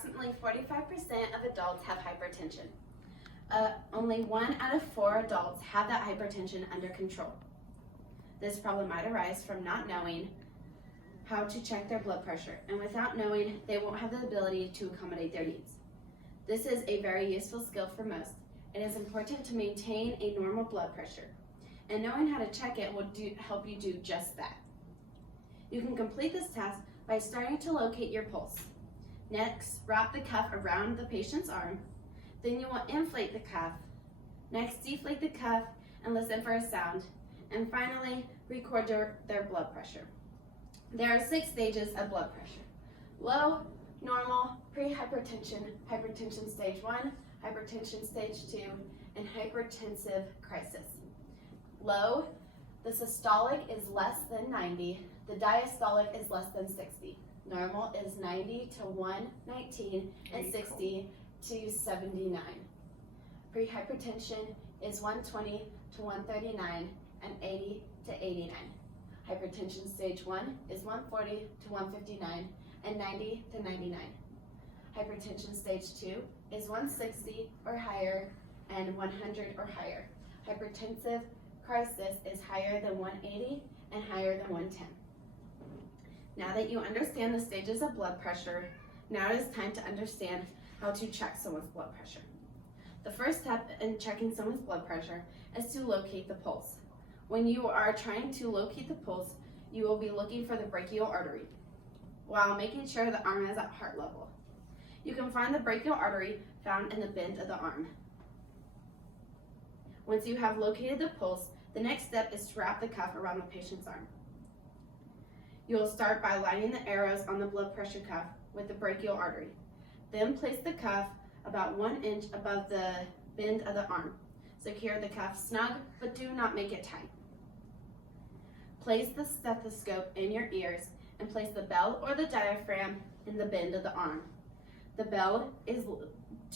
approximately 45% of adults have hypertension. Only 1 out of 4 adults have that hypertension under control. This problem might arise from not knowing how to check their blood pressure, and without knowing, they won't have the ability to accommodate their needs. This is a very useful skill for most. It is important to maintain a normal blood pressure, and knowing how to check it will help you do just that. You can complete this task by starting to locate your pulse. Next, wrap the cuff around the patient's arm. Then you will inflate the cuff. Next, deflate the cuff and listen for a sound. And finally, record their blood pressure. There are 6 stages of blood pressure: low, normal, pre-hypertension, hypertension stage 1, hypertension stage 2, and hypertensive crisis. Low, the systolic is less than 90, the diastolic is less than 60. Normal is 90 to 119 and 60 to 79. Pre-hypertension is 120 to 139 and 80 to 89. Hypertension stage 1 is 140 to 159 and 90 to 99. Hypertension stage 2 is 160 or higher and 100 or higher. Hypertensive crisis is higher than 180 and higher than 110. Now that you understand the stages of blood pressure, now it is time to understand how to check someone's blood pressure. The first step in checking someone's blood pressure is to locate the pulse. When you are trying to locate the pulse, you will be looking for the brachial artery while making sure the arm is at heart level. You can find the brachial artery found in the bend of the arm. Once you have located the pulse, the next step is to wrap the cuff around the patient's arm. You will start by lining the arrows on the blood pressure cuff with the brachial artery. Then place the cuff about 1 inch above the bend of the arm. Secure the cuff snug, but do not make it tight. Place the stethoscope in your ears and place the bell or the diaphragm in the bend of the arm. The bell is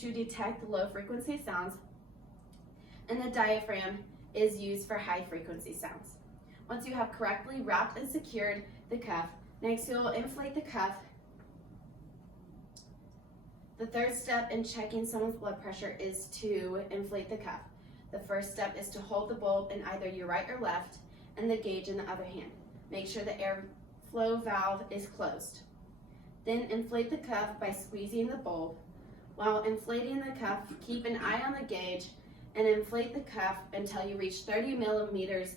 to detect low frequency sounds, and the diaphragm is used for high frequency sounds. Once you have correctly wrapped and secured the cuff, next you will inflate the cuff. The third step in checking someone's blood pressure is to inflate the cuff. The first step is to hold the bulb in either your right or left and the gauge in the other hand. Make sure the airflow valve is closed. Then inflate the cuff by squeezing the bulb. While inflating the cuff, keep an eye on the gauge and inflate the cuff until you reach 30 millimeters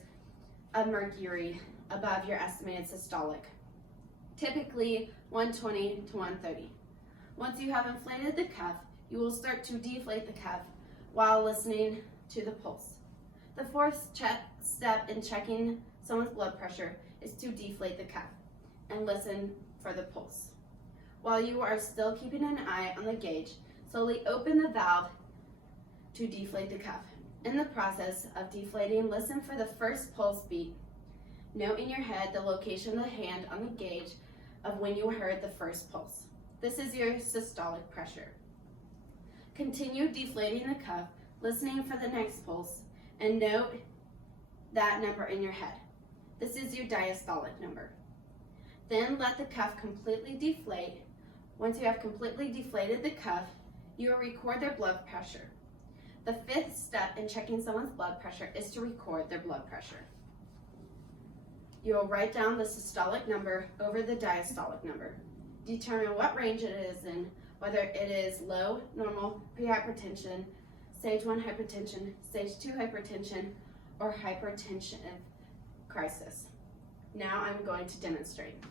of mercury above your estimated systolic, typically 120 to 130. Once you have inflated the cuff, you will start to deflate the cuff while listening to the pulse. The fourth step in checking someone's blood pressure is to deflate the cuff and listen for the pulse. While you are still keeping an eye on the gauge, slowly open the valve to deflate the cuff. In the process of deflating, listen for the first pulse beat. Note in your head the location of the hand on the gauge of when you heard the first pulse. This is your systolic pressure. Continue deflating the cuff, listening for the next pulse, and note that number in your head. This is your diastolic number. Then let the cuff completely deflate. Once you have completely deflated the cuff, you will record their blood pressure. The fifth step in checking someone's blood pressure is to record their blood pressure. You will write down the systolic number over the diastolic number. Determine what range it is in, whether it is low, normal, pre-hypertension, stage 1 hypertension, stage 2 hypertension, or hypertensive crisis. Now I'm going to demonstrate.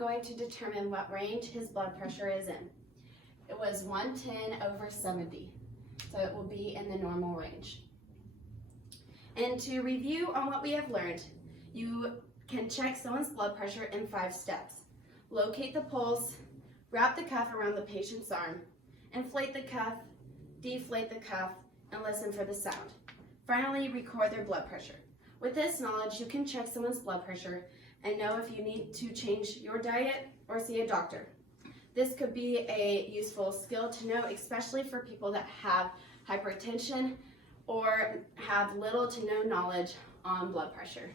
going to determine what range his blood pressure is in. It was 110/70, so it will be in the normal range. And to review on what we have learned, you can check someone's blood pressure in 5 steps. Locate the pulse, wrap the cuff around the patient's arm, inflate the cuff, deflate the cuff, and listen for the sound. Finally, record their blood pressure. With this knowledge, you can check someone's blood pressure and know if you need to change your diet or see a doctor. This could be a useful skill to know, especially for people that have hypertension or have little to no knowledge on blood pressure.